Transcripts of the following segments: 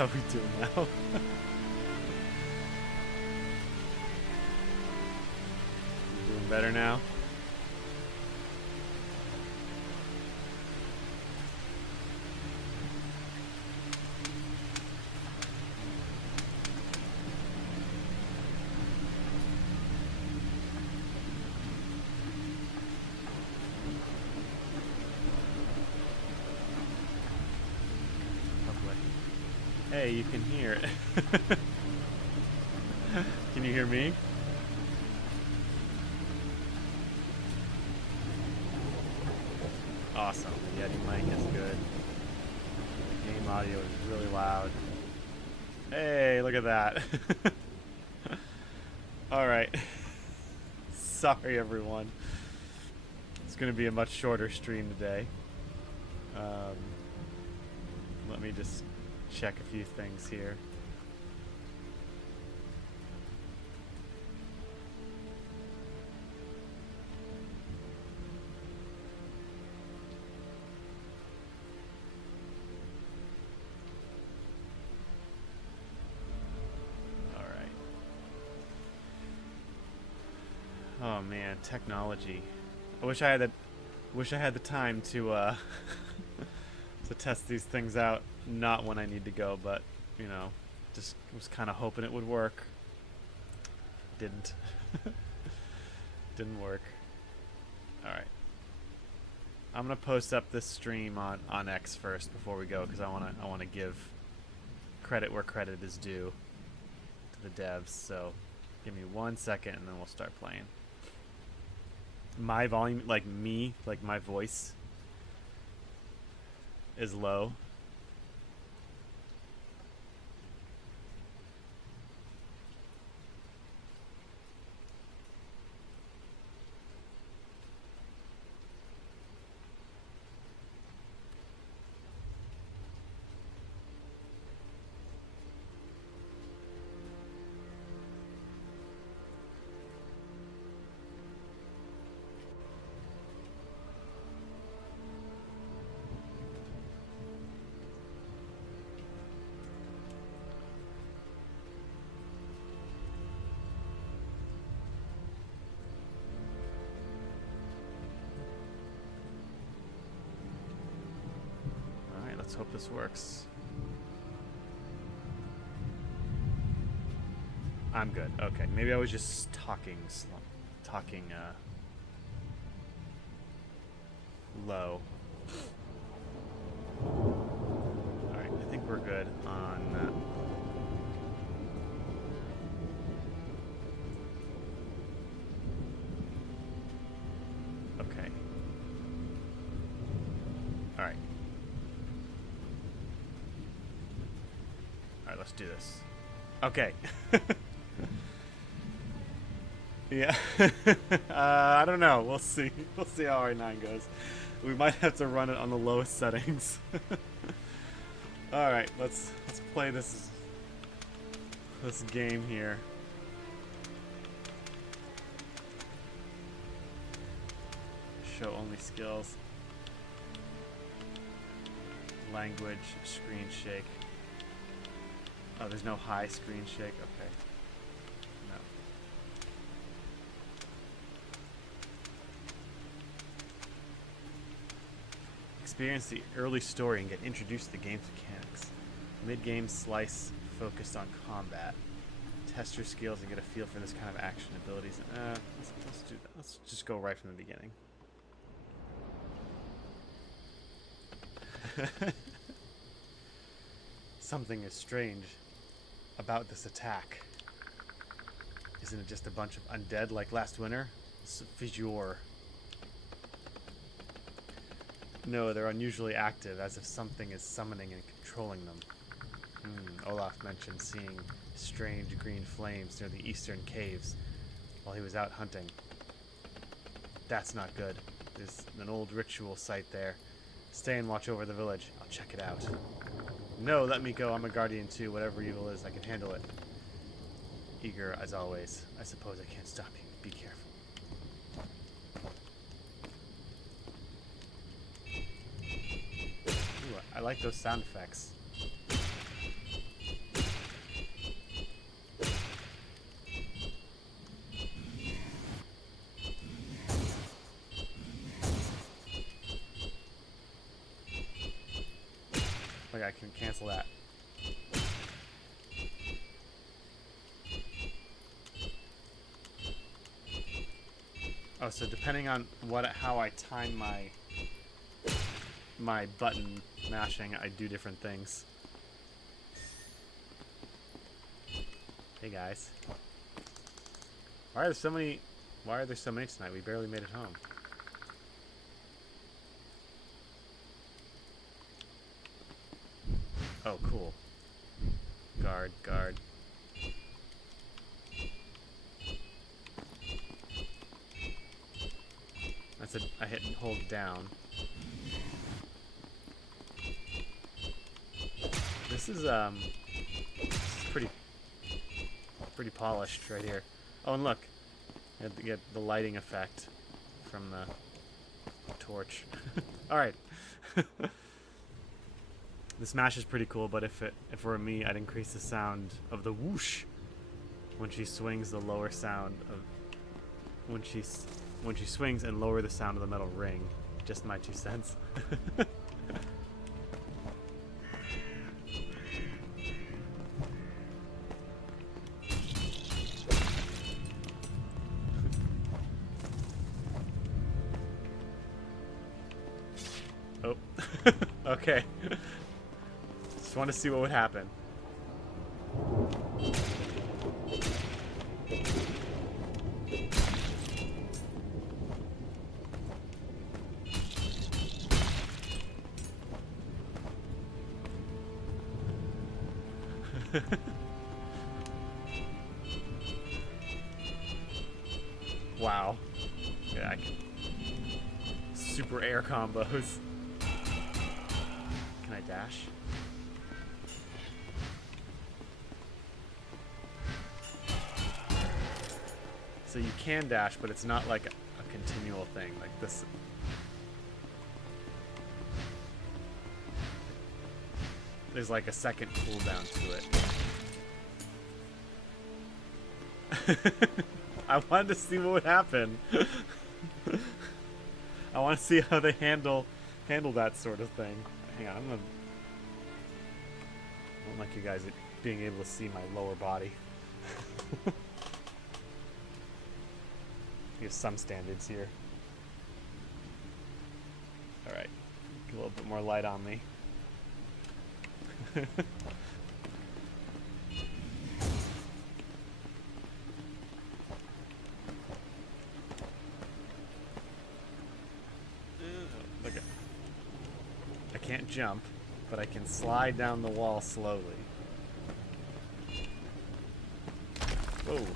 How we doing now? Doing better now? Hey, you can hear it. Can you hear me? Awesome. The Yeti mic is good. Game audio is really loud. Hey, look at that. Alright. Sorry, everyone. It's going to be a much shorter stream today. Let me just check a few things here. All right. Oh man, technology. I wish I had the time to to test these things out. Not when I need to go, but you know, just was kind of hoping it would work. Didn't. Didn't work. All right. I'm gonna post up this stream on X first before we go, because I wanna give credit where credit is due to the devs. So give me 1 second, and then we'll start playing. My volume, like my voice is low. Let's hope this works. I'm good. Okay, maybe I was just talking low. All right, I think we're good on that. Okay. All right. Alright, let's do this. Okay. Yeah. I don't know. We'll see. We'll see how R9 goes. We might have to run it on the lowest settings. Alright, let's play this game here. Show only skills. Language, screen shake. Oh, there's no high screen shake? Okay. No. Experience the early story and get introduced to the game's mechanics. Mid-game slice focused on combat. Test your skills and get a feel for this kind of action abilities. Let's do that. Let's just go right from the beginning. Something is strange about this attack. Isn't it just a bunch of undead like last winter? Fissure. No, they're unusually active, as if something is summoning and controlling them. Olaf mentioned seeing strange green flames near the eastern caves while he was out hunting. That's not good. There's an old ritual site there. Stay and watch over the village. I'll check it out. No, let me go. I'm a guardian too. Whatever evil is, I can handle it. Eager as always. I suppose I can't stop you. Be careful. Ooh, I like those sound effects. like I can cancel that. Oh, so depending on how I time my button mashing, I do different things. Hey guys. Why are there so many tonight? We barely made it home. Oh, cool. Guard. I hit and hold down. This is pretty polished right here. Oh, and look, you get the lighting effect from the torch. All right. The smash is pretty cool, but if it were me, I'd increase the sound of the whoosh when she swings, the lower sound of when she swings, and lower the sound of the metal ring. Just my 2 cents. Oh. Okay. Just want to see what would happen. Wow. Yeah, I can. Super air combos. Can I dash? So you can dash, but it's not like a continual thing like this. There's like a second cooldown to it. I wanted to see what would happen. I want to see how they handle that sort of thing. Hang on, I don't like you guys being able to see my lower body. There's some standards here. All right, get a little bit more light on me. Look at, I can't jump, but I can slide down the wall slowly. Whoa.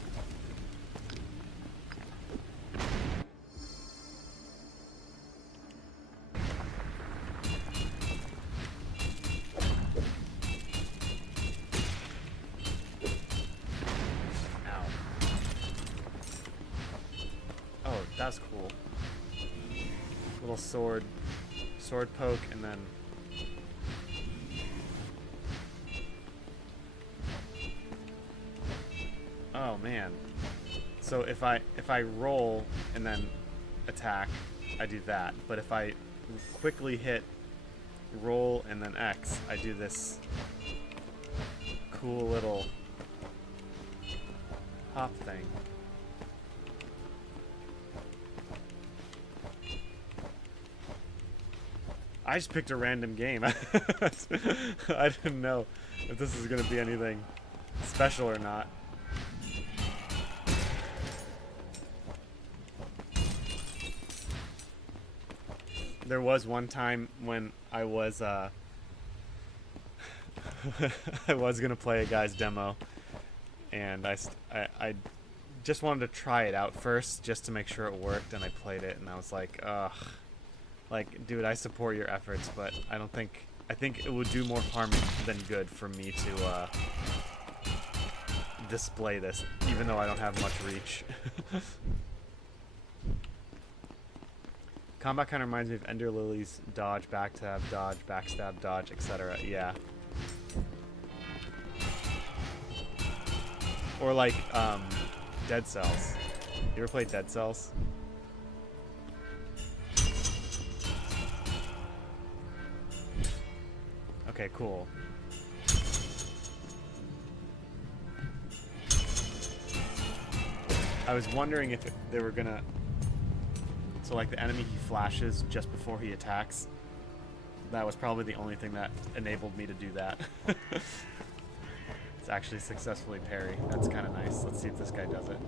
That's cool. Little sword poke, and then oh man. So if I roll and then attack, I do that. But if I quickly hit roll and then X, I do this cool little hop thing. I just picked a random game. I didn't know if this is going to be anything special or not. There was one time when I was I was going to play a guy's demo, and I just wanted to try it out first just to make sure it worked, and I played it, and I was like, ugh. Like, dude, I support your efforts, but I think it would do more harm than good for me to display this, even though I don't have much reach. Combat kind of reminds me of Ender Lily's dodge, backstab, dodge, etc. Yeah. Or like Dead Cells. You ever play Dead Cells? Okay, cool. I was wondering if they were gonna... So, like, the enemy he flashes just before he attacks. That was probably the only thing that enabled me to do that. It's actually successfully parry. That's kind of nice. Let's see if this guy does it.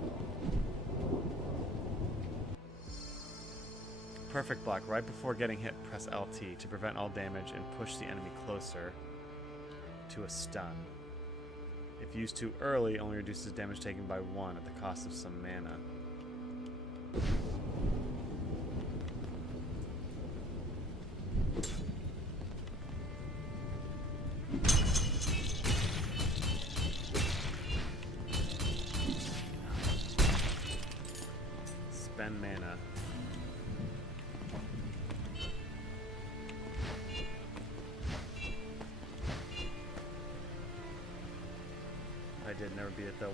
Perfect block. Right before getting hit, press LT to prevent all damage and push the enemy closer to a stun. If used too early, only reduces damage taken by 1 at the cost of some mana. Spend mana. I did never beat it though.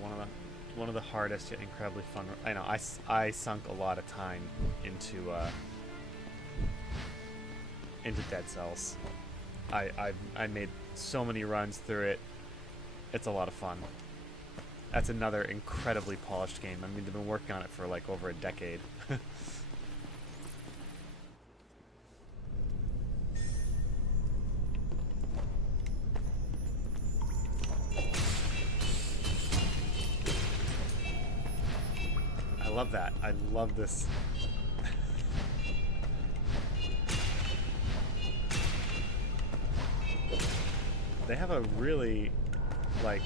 One of the hardest yet incredibly fun. I know. I sunk a lot of time into Dead Cells. I made so many runs through it. It's a lot of fun. That's another incredibly polished game. I mean, they've been working on it for like over a decade. I love that. I love this. They have a really, like,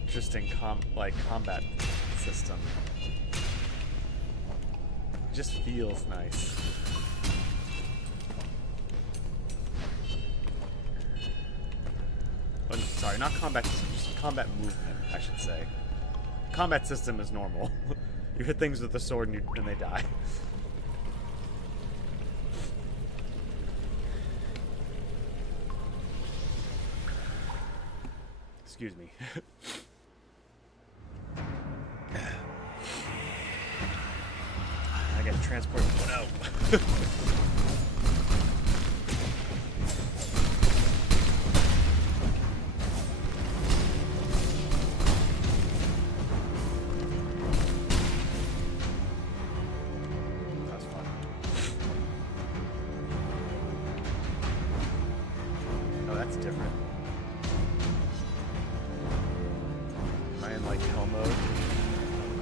interesting combat system. It just feels nice. Oh, no, sorry, not combat system, just combat movement, I should say. Combat system is normal. You hit things with the sword and they die. Excuse me. I got transport. Oh no. That's fun. Oh, that's different. Am I in like hell mode?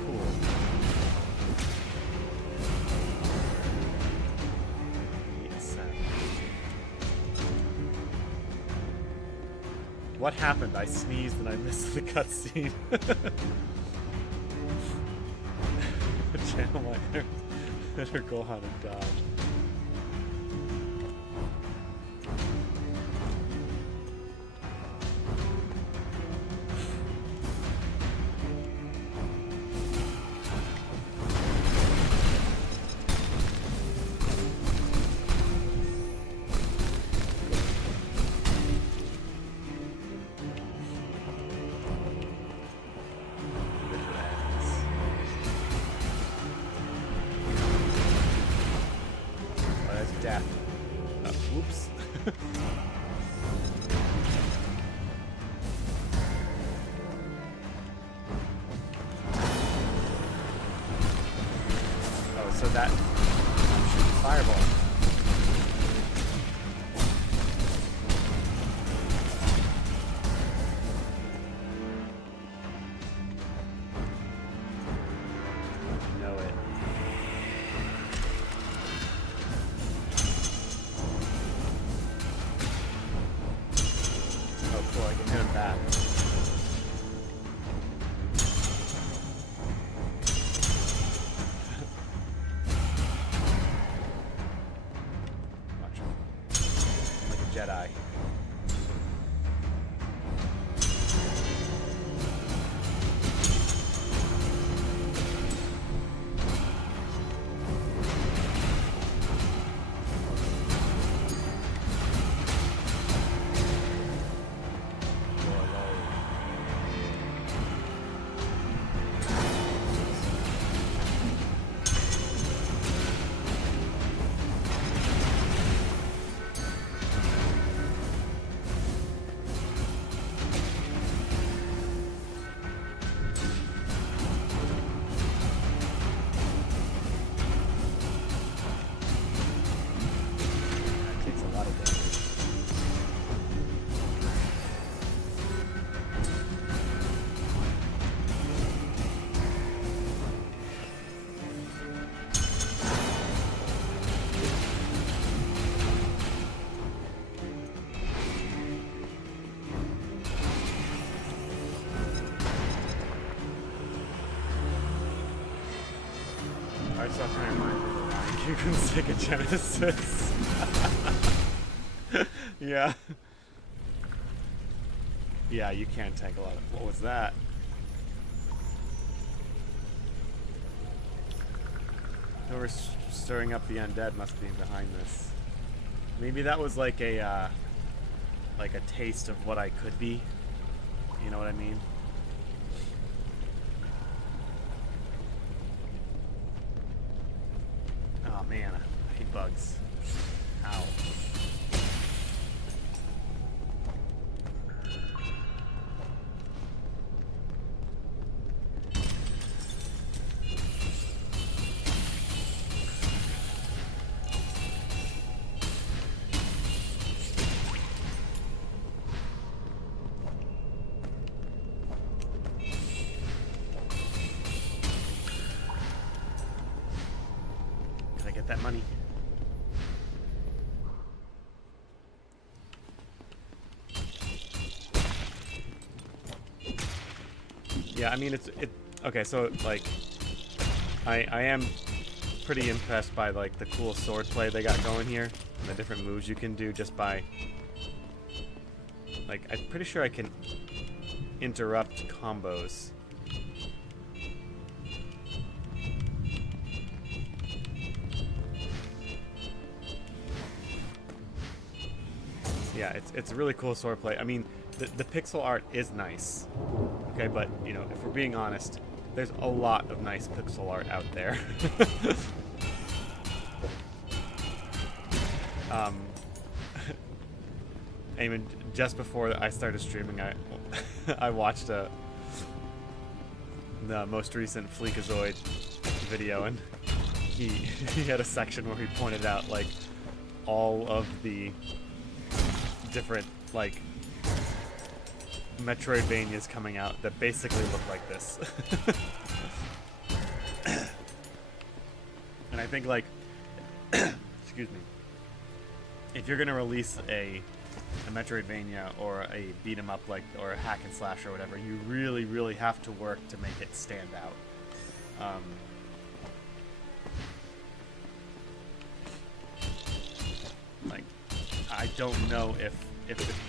Cool. What happened? I sneezed and I missed the cutscene. Channel my inner Gohan and dodge. Death. Oh, whoops. Oh, so that I'm shooting fireball. Know it. Cool, I can hit him back. stop trying to remind me that you can stick a Genesis. Yeah. Yeah, you can tank a lot of... What was that? Whoever stirring up the undead must be behind this. Maybe that was like a taste of what I could be. You know what I mean? Oh man, I hate bugs. Ow. That money. Yeah, I mean it okay, so like I am pretty impressed by like the cool sword play they got going here and the different moves you can do just by like I'm pretty sure I can interrupt combos. Yeah, it's a really cool swordplay. I mean, the pixel art is nice, okay, but you know, if we're being honest, there's a lot of nice pixel art out there. I mean, just before I started streaming, I watched the most recent Fleekazoid video, and he had a section where he pointed out like all of the different like Metroidvanias coming out that basically look like this. And I think like excuse me, if you're gonna release a Metroidvania or a beat 'em up like or a hack and slash or whatever, you really have to work to make it stand out. Like I don't know if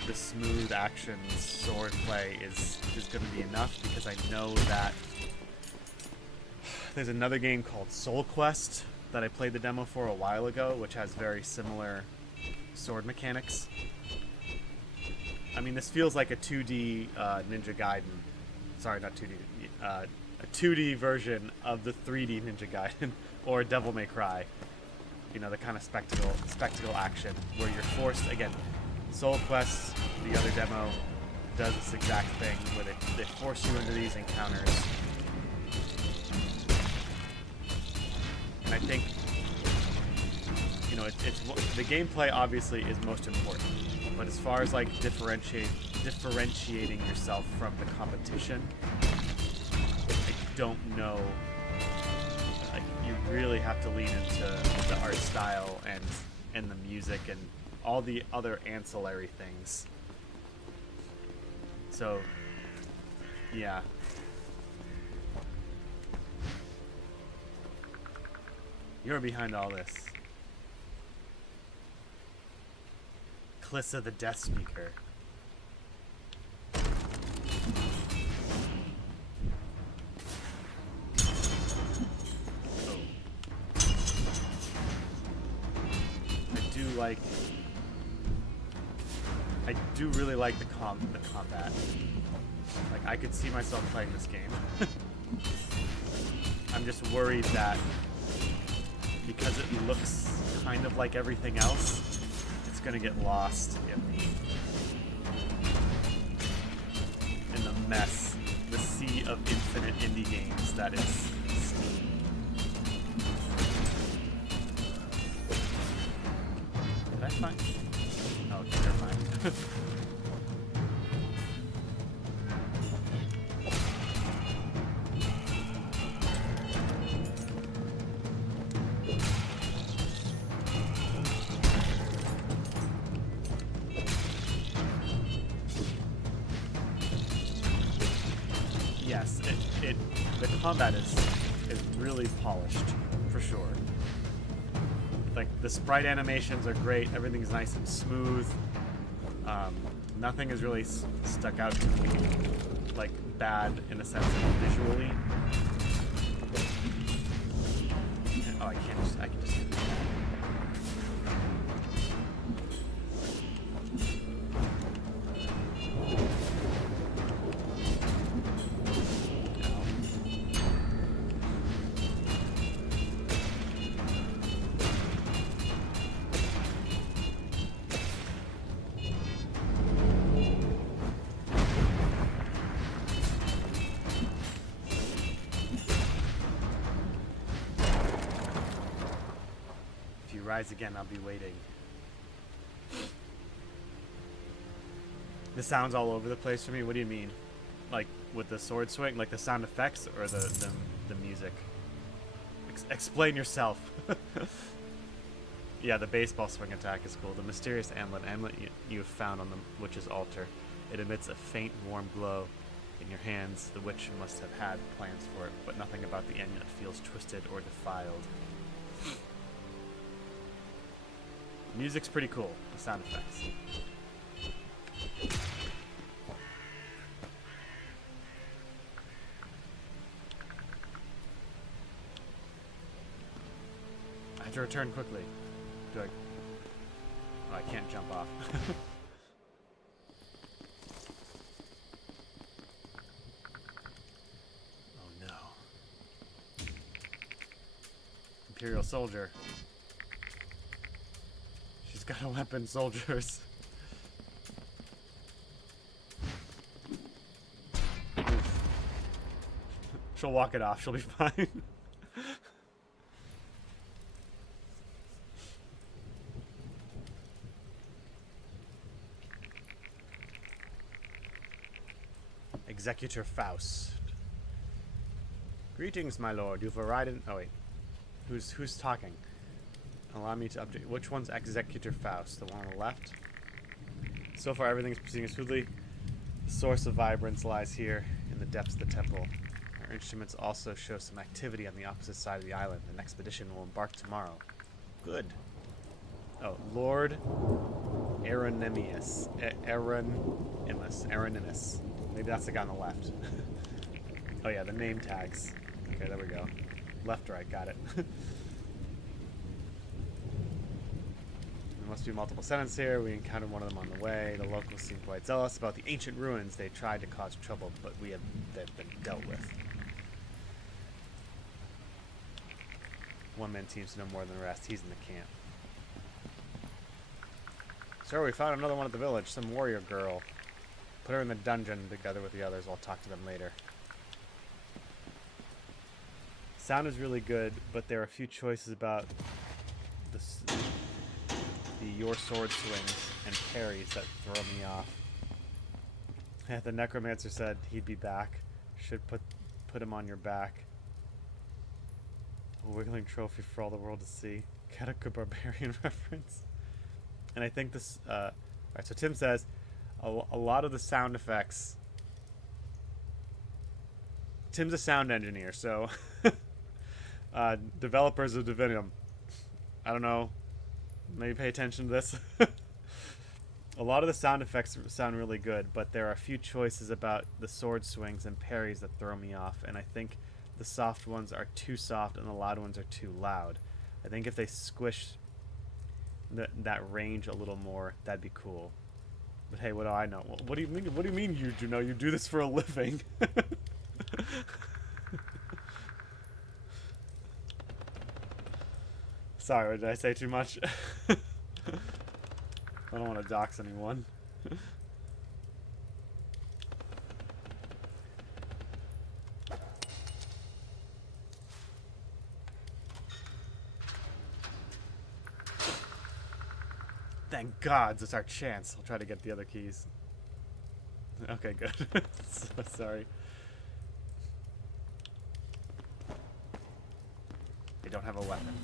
the smooth action sword play is going to be enough, because I know that there's another game called Soul Quest that I played the demo for a while ago, which has very similar sword mechanics. I mean, this feels like a 2D Ninja Gaiden. Sorry, not 2D. A 2D version of the 3D Ninja Gaiden or Devil May Cry. You know, the kind of spectacle action where you're forced, again, Soul Quest, the other demo, does this exact thing where they force you into these encounters. And I think, you know, it's the gameplay obviously is most important, but as far as like differentiating yourself from the competition, I don't know. Like, you really have to lean into the art style and the music and all the other ancillary things. So, yeah. You're behind all this. Clissa the Death Speaker. I do really like the combat. Like, I could see myself playing this game. I'm just worried that because it looks kind of like everything else, it's gonna get lost in the mess, the sea of infinite indie games that is Steam. Did I find? Oh, okay, never mind. Yes, the combat is really polished. for sure. Like, the sprite animations are great. Everything's nice and smooth. Nothing is really stuck out to me, like, bad in a sense of visually. Oh, I can just do that. Rise again, I'll be waiting. The sound's all over the place for me. What do you mean? Like with the sword swing, like the sound effects, or the music? Explain yourself. Yeah, the baseball swing attack is cool. The mysterious amulet you have found on the witch's altar. It emits a faint, warm glow in your hands. The witch must have had plans for it, but nothing about the amulet feels twisted or defiled. Music's pretty cool, the sound effects. I have to return quickly. Do I... Oh, I can't jump off. Oh no. Imperial soldier. She's got a weapon, soldiers. She'll walk it off. She'll be fine. Executor Faust. Greetings, my lord. You've arrived in... Oh, wait. Who's talking? Allow me to update. Which one's Executor Faust? The one on the left? So far, everything's proceeding smoothly. The source of vibrance lies here in the depths of the temple. Our instruments also show some activity on the opposite side of the island. An expedition will embark tomorrow. Good. Oh, Lord Aeronymous. Aeronymous. Maybe that's the guy on the left. Oh yeah, the name tags. Okay, there we go. Left, right, got it. There must be multiple settlements here. We encountered one of them on the way. The locals seem quite zealous about the ancient ruins. They tried to cause trouble, but they've been dealt with. One man seems to know more than the rest. He's in the camp. Sir, we found another one at the village. Some warrior girl. Put her in the dungeon together with the others. I'll talk to them later. Sound is really good, but there are a few choices about your sword swings and parries that throw me off. Yeah, the necromancer said he'd be back. Should put him on your back. A wiggling trophy for all the world to see. Catacomb barbarian reference. And I think this. Alright, so Tim says a lot of the sound effects. Tim's a sound engineer, so developers of Divinum. I don't know. Maybe pay attention to this. A lot of the sound effects sound really good, but there are a few choices about the sword swings and parries that throw me off, and I think the soft ones are too soft and the loud ones are too loud. I think if they squish that range a little more, that'd be cool. But hey, what do I know? What do you mean? What do you mean you know? You do this for a living. Sorry, did I say too much? I don't want to dox anyone. Thank God, it's our chance. I'll try to get the other keys. Okay, good. So sorry. I don't have a weapon.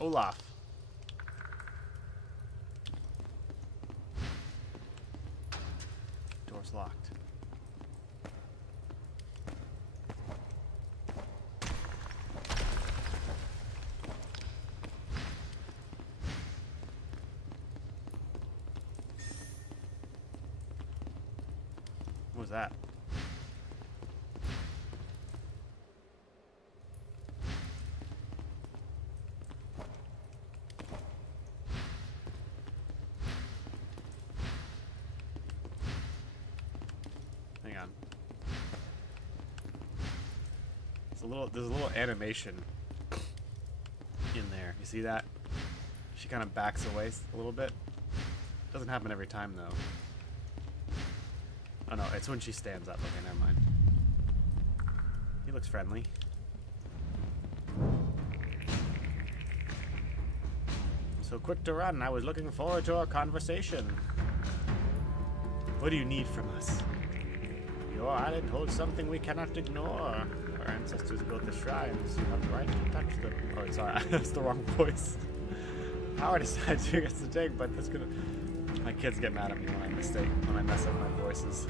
Olaf. Door's locked. What was that? Hang on. There's a little animation in there. You see that? She kind of backs away a little bit. Doesn't happen every time though. Oh no, it's when she stands up. Okay, never mind. He looks friendly. So quick to run. I was looking forward to our conversation. What do you need from us? Your island holds something we cannot ignore. Our ancestors built the shrines. You have the right to touch them. Oh, sorry, that's the wrong voice. Power decides who gets to take, but that's gonna... My kids get mad at me when I mess up my voices.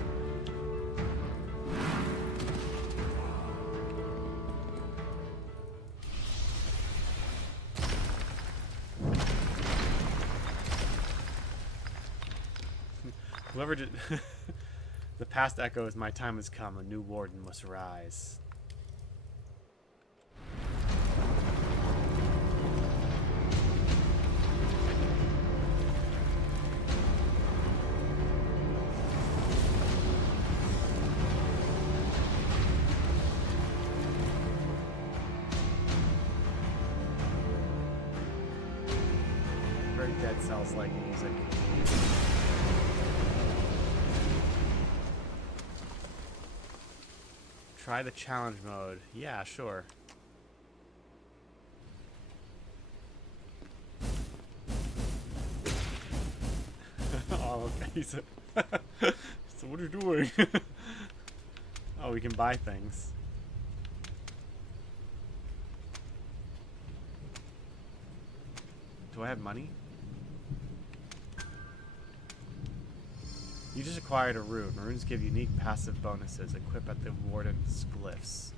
Whoever did... The past echoes, my time has come, a new warden must rise. Very Dead Cells like music. Try the challenge mode. Yeah, sure. Oh, okay. So what are you doing? Oh, we can buy things. Do I have money? You just acquired a rune. Runes give unique passive bonuses. Equip at the Warden's glyphs.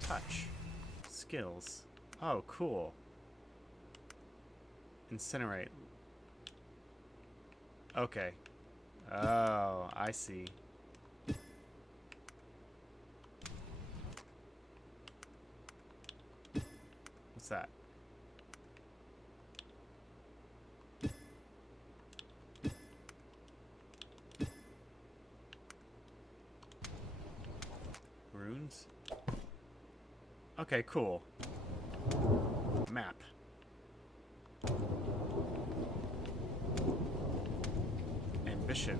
Touch. Skills. Oh, cool. Incinerate. Okay. Oh, I see. What's that? Runes? Okay, cool. Map. Ambition.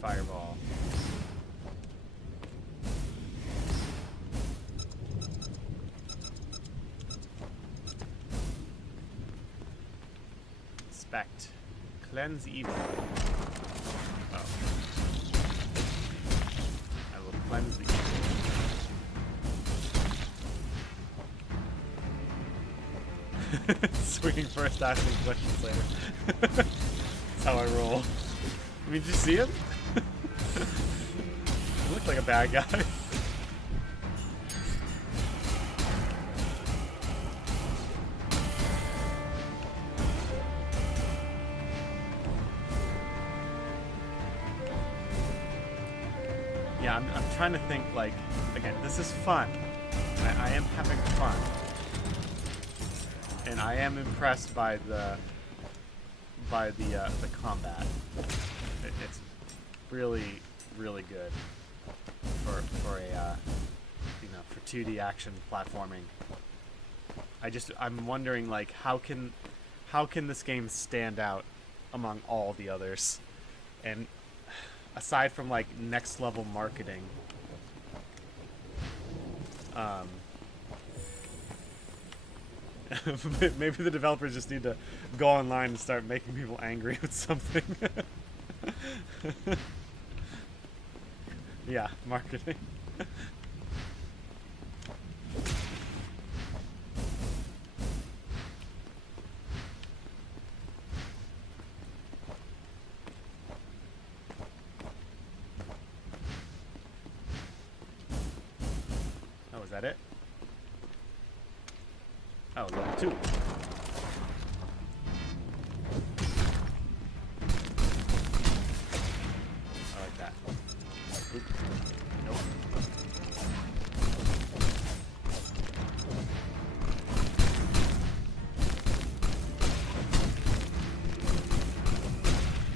Fireball. Inspect. Cleanse evil. Oh. I will cleanse the evil. Swinging first, asking questions later. That's how I roll. I mean, did you see him? He looked like a bad guy. Yeah, I'm trying to think, like, again, this is fun. I am having fun. And I am impressed by the combat. It's really, really good for a for 2D action platforming. I'm wondering, like, how can this game stand out among all the others? And aside from, like, next level marketing, maybe the developers just need to go online and start making people angry with something. Yeah, marketing. is that it? Oh, level 2. I like that. Oop. Nope.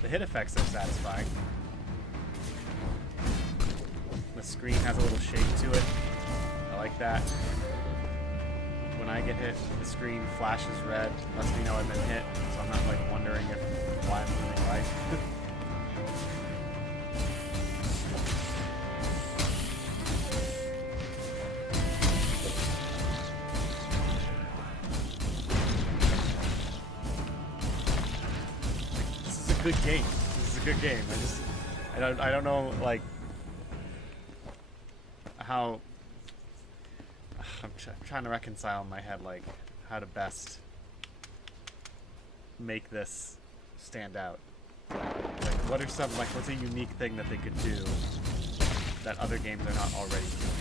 The hit effects are satisfying. The screen has a little shake to it. I like that. When I get hit, the screen flashes red, lets me know I've been hit, so I'm not like wondering why I'm doing life. This is a good game. This is a good game. I don't know like how. I'm trying to reconcile in my head, like, how to best make this stand out. Like, what's a unique thing that they could do that other games are not already doing?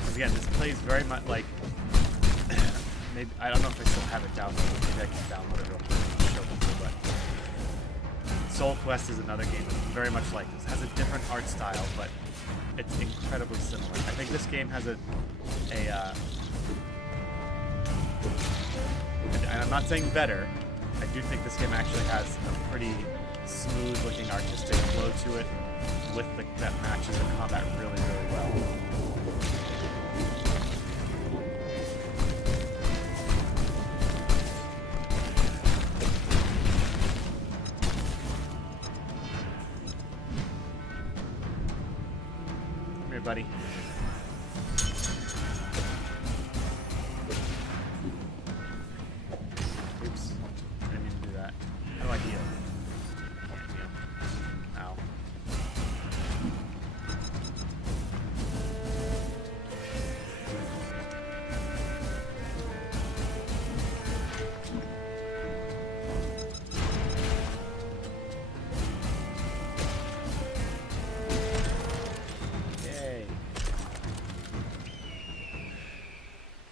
Because again, this plays very much like, maybe, I don't know if I still have it downloaded, maybe I can download it real quick and show people, but Soul Quest is another game that's very much like this. It has a different art style, but it's incredibly similar. I think this game has and I'm not saying better, I do think this game actually has a pretty smooth looking artistic flow to it that matches the combat really, really well. Buddy. Oops. I didn't mean to do that. How do I heal? I can't heal. Ow.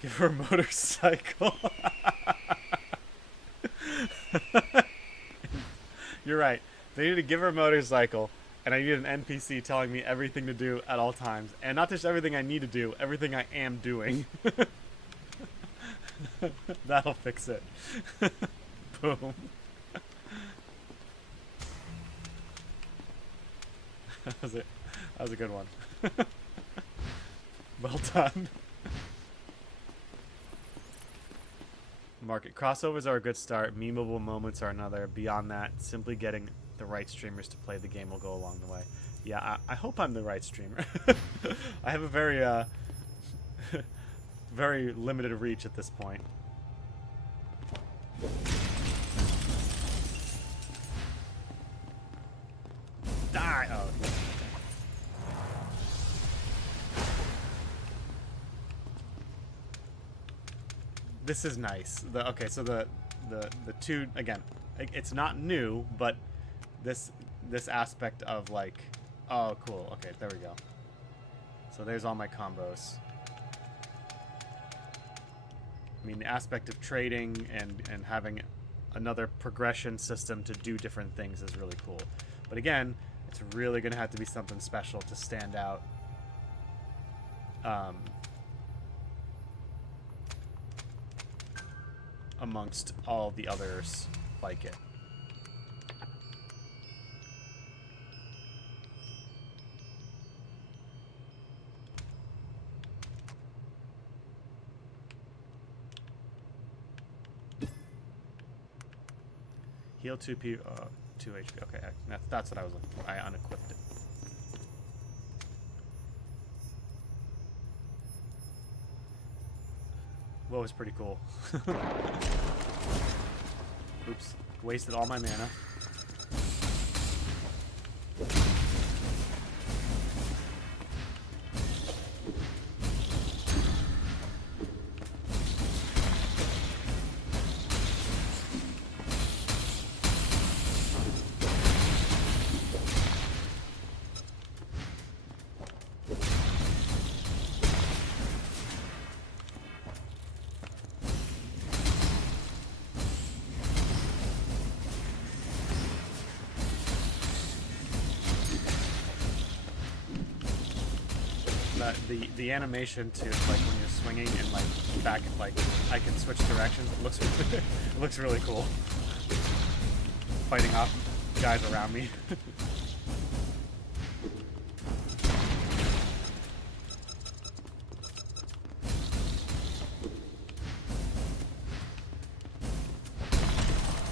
Give her a motorcycle. You're right. They need to give her a motorcycle, and I need an NPC telling me everything to do at all times. And not just everything I need to do, everything I am doing. That'll fix it. Boom. That was it. That was a good one. Well done. Market crossovers are a good start. Memeable moments are another. Beyond that, simply getting the right streamers to play the game will go a long the way. Yeah, I hope I'm the right streamer. I have a very, very limited reach at this point. Die! Oh, yeah. This is nice. Okay, so the two, again, it's not new, but this aspect of like, oh cool, okay, there we go. So there's all my combos. I mean, the aspect of trading and having another progression system to do different things is really cool. But again, it's really gonna have to be something special to stand out. Amongst all the others like it. Heal 2 HP. Okay, that's what I was looking for. I unequipped it. What was pretty cool. Oops. Wasted all my mana. the animation to like when you're swinging and like back, like I can switch directions. It looks it looks really cool. Fighting off guys around me.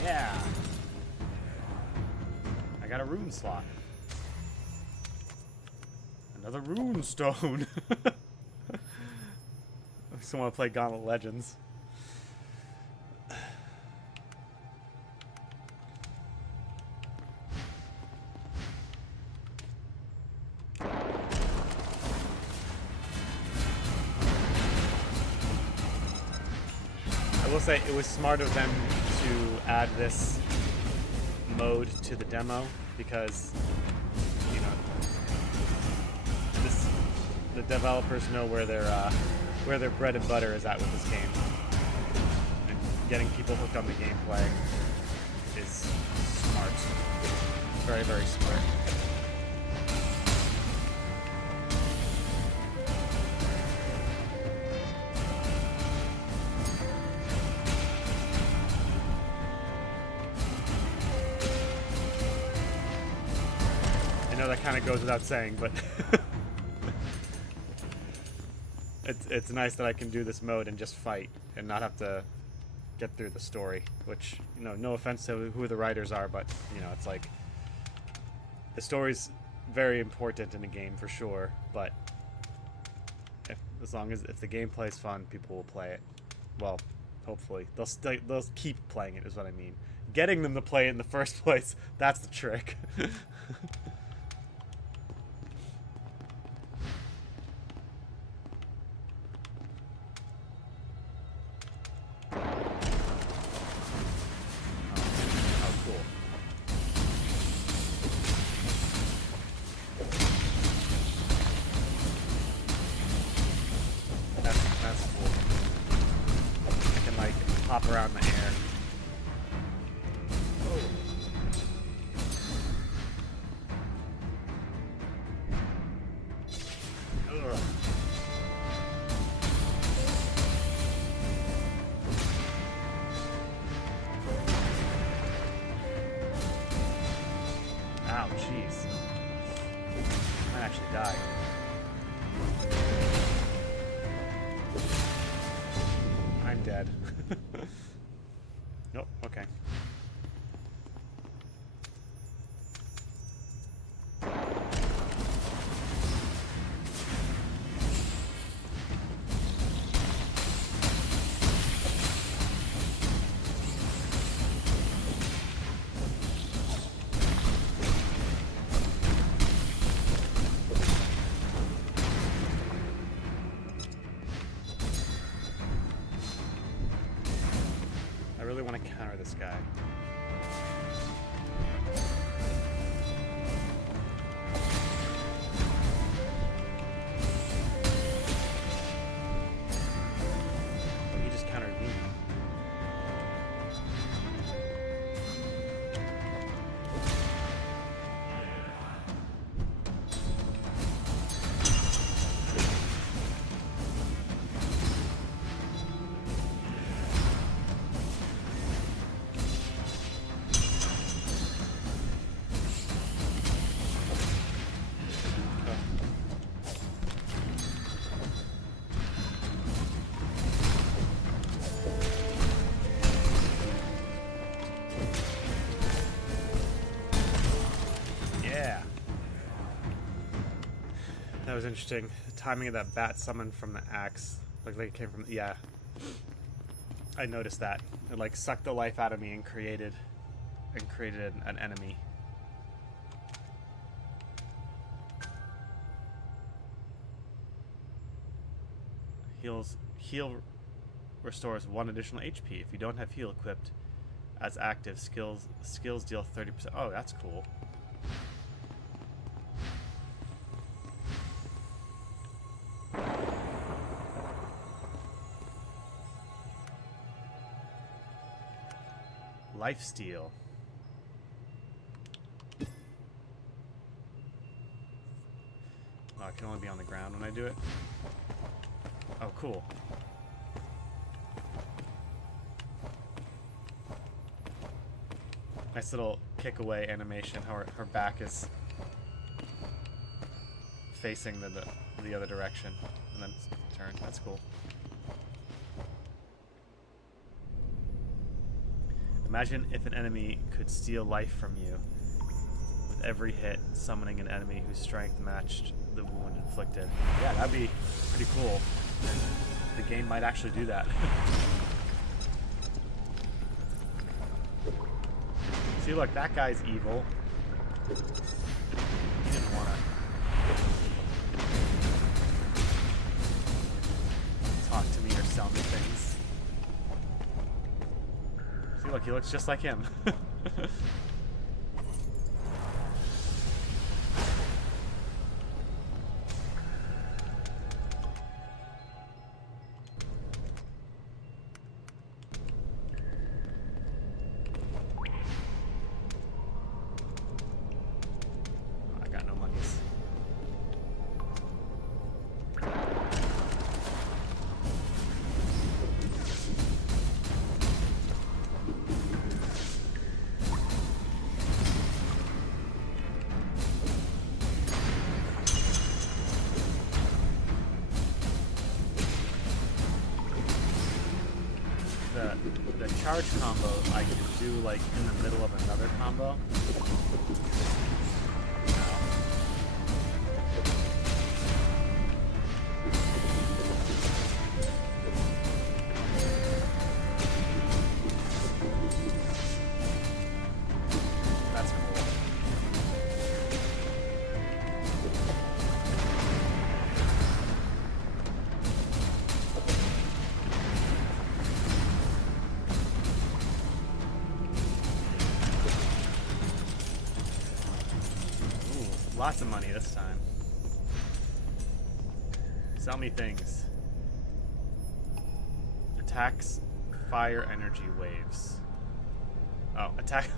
Yeah. I got a rune slot. Another rune stone. I just want to play Gauntlet Legends. I will say it was smart of them to add this mode to the demo because, you know, the developers know where their bread and butter is at with this game, and getting people hooked on the gameplay is smart, very, very smart. I know that kind of goes without saying, but it's nice that I can do this mode and just fight and not have to get through the story, which, you know, no offense to who the writers are, but, you know, it's like the story's very important in a game for sure, but as long as if the gameplay is fun, people will play it. Well, hopefully they'll keep playing it is what I mean. Getting them to play it in the first place, that's the trick. Hop around the air. Ugh. Ow, jeez. I might actually die. I'm dead. Nope, okay. I really want to counter this guy. He just countered me. That was interesting. The timing of that bat summon from the axe. Looked like it came from... Yeah. I noticed that. It like sucked the life out of me and created an enemy. Heal restores 1 additional HP. If you don't have heal equipped as active, skills deal 30%. Oh, that's cool. Lifesteal. Oh, I can only be on the ground when I do it. Oh, cool. Nice little kick away animation. How her back is facing the other direction, and then turn. That's cool. Imagine if an enemy could steal life from you with every hit, summoning an enemy whose strength matched the wound inflicted. Yeah, that'd be pretty cool. The game might actually do that. See, look, that guy's evil. He didn't want to talk to me or sell me things. See, look, he looks just like him. The charge combo I could do like in the middle of another combo. That's cool. Lots of money this time. Sell me things. Attacks fire energy waves. Oh, attack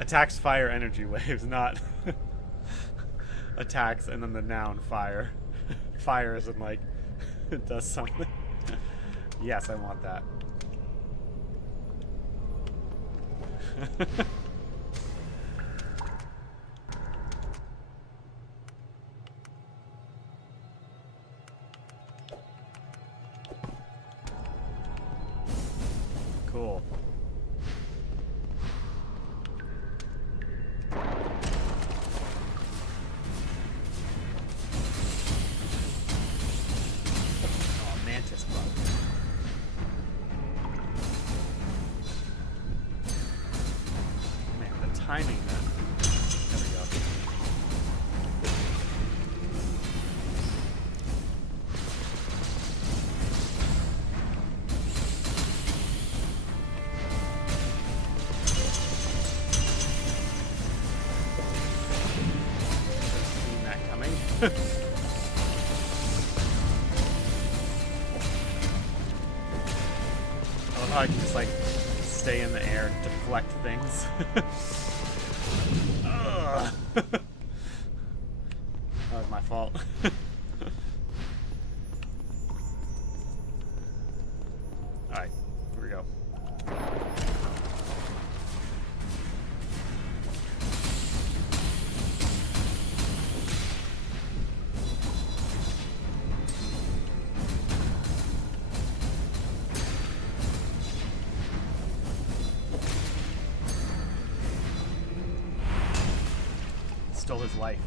attacks fire energy waves, not attacks and then the noun fire. Fire isn't like it does something. Yes, I want that. Cool. Oh, mantis bug. Man, the timing then. There we go. I love how I can just like stay in the air and deflect things. Ugh. That was my fault. Alright, here we go. Stole his life.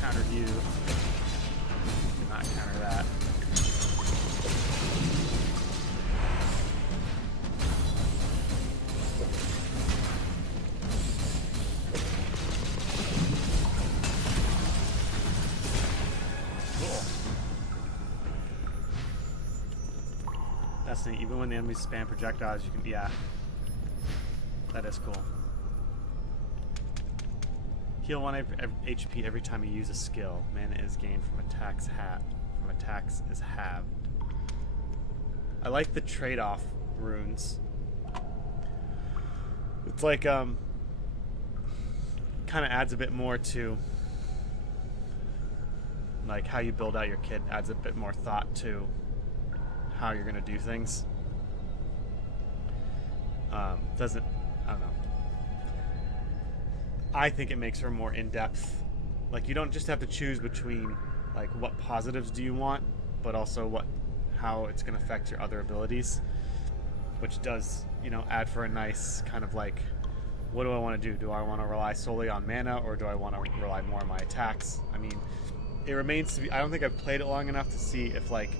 Countered you. Not counter that. Destiny, even when the enemies spam projectiles, you can, yeah. That is cool. Heal 1 HP every time you use a skill. Mana is gained from attacks is halved. I like the trade-off runes. It's like, kind of adds a bit more to, like, how you build out your kit, adds a bit more thought to how you're going to do things. Doesn't, I don't know. I think it makes her more in-depth. Like, you don't just have to choose between, like, what positives do you want, but also how it's going to affect your other abilities, which does, you know, add for a nice kind of like, what do I want to do? Do I want to rely solely on mana, or do I want to rely more on my attacks? I mean, it remains to be. I don't think I've played it long enough to see if, like,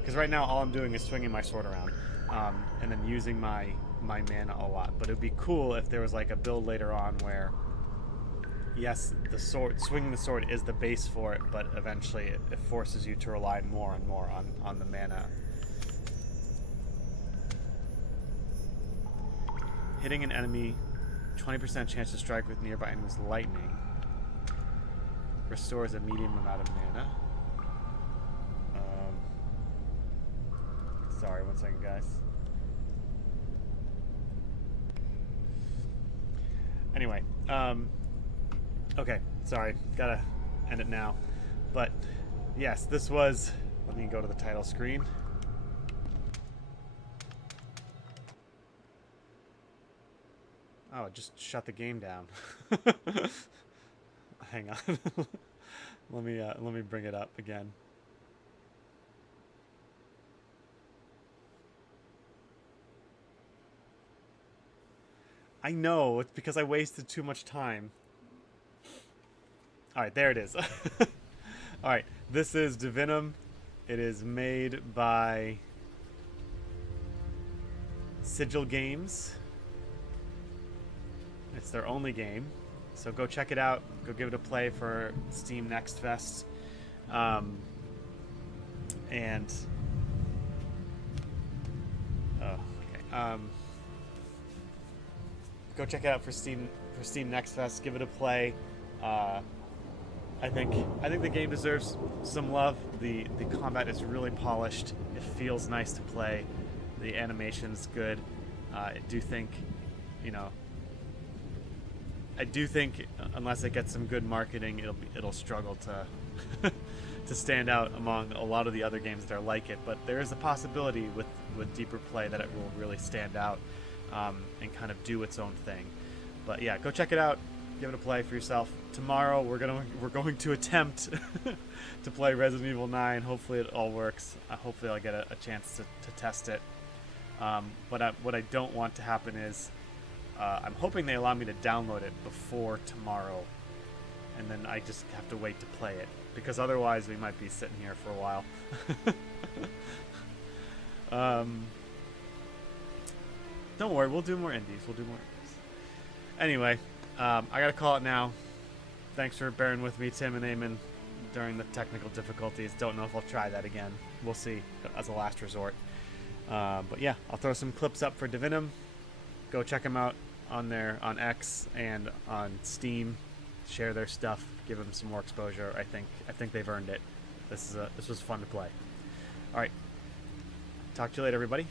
because right now all I'm doing is swinging my sword around, and then using my mana a lot. But it'd be cool if there was like a build later on where, yes, the sword, swinging the sword is the base for it, but eventually it forces you to rely more and more on the mana. Hitting an enemy, 20% chance to strike with nearby enemies lightning. Restores a medium amount of mana. Sorry, 1 second, guys. Anyway, okay, sorry, gotta end it now. But yes, this was, let me go to the title screen. Oh, it just shut the game down. Hang on. let me bring it up again. I know, it's because I wasted too much time. Alright, there it is. Alright, this is Divinum. It is made by Sigil Games. It's their only game. So go check it out. Go give it a play for Steam Next Fest. And... oh, okay. Go check it out for Steam Next Fest. Give it a play. I think the game deserves some love. The combat is really polished. It feels nice to play. The animation's good. I do think, you know, unless it gets some good marketing, it'll struggle to to stand out among a lot of the other games that are like it. But there is a possibility with deeper play that it will really stand out. And kind of do its own thing. But yeah, go check it out. Give it a play for yourself. Tomorrow we're going to attempt to play Resident Evil 9. Hopefully it all works. Hopefully I'll get a chance to test it. But what I don't want to happen is I'm hoping they allow me to download it before tomorrow, and then I just have to wait to play it, because otherwise we might be sitting here for a while. Don't worry, we'll do more indies. Anyway, I gotta call it now. Thanks for bearing with me, Tim and Eamon, during the technical difficulties. Don't know if I'll try that again. We'll see, as a last resort. But yeah, I'll throw some clips up for Divinum. Go check them out on X and on Steam. Share their stuff. Give them some more exposure. I think they've earned it. This was fun to play. All right. Talk to you later, everybody.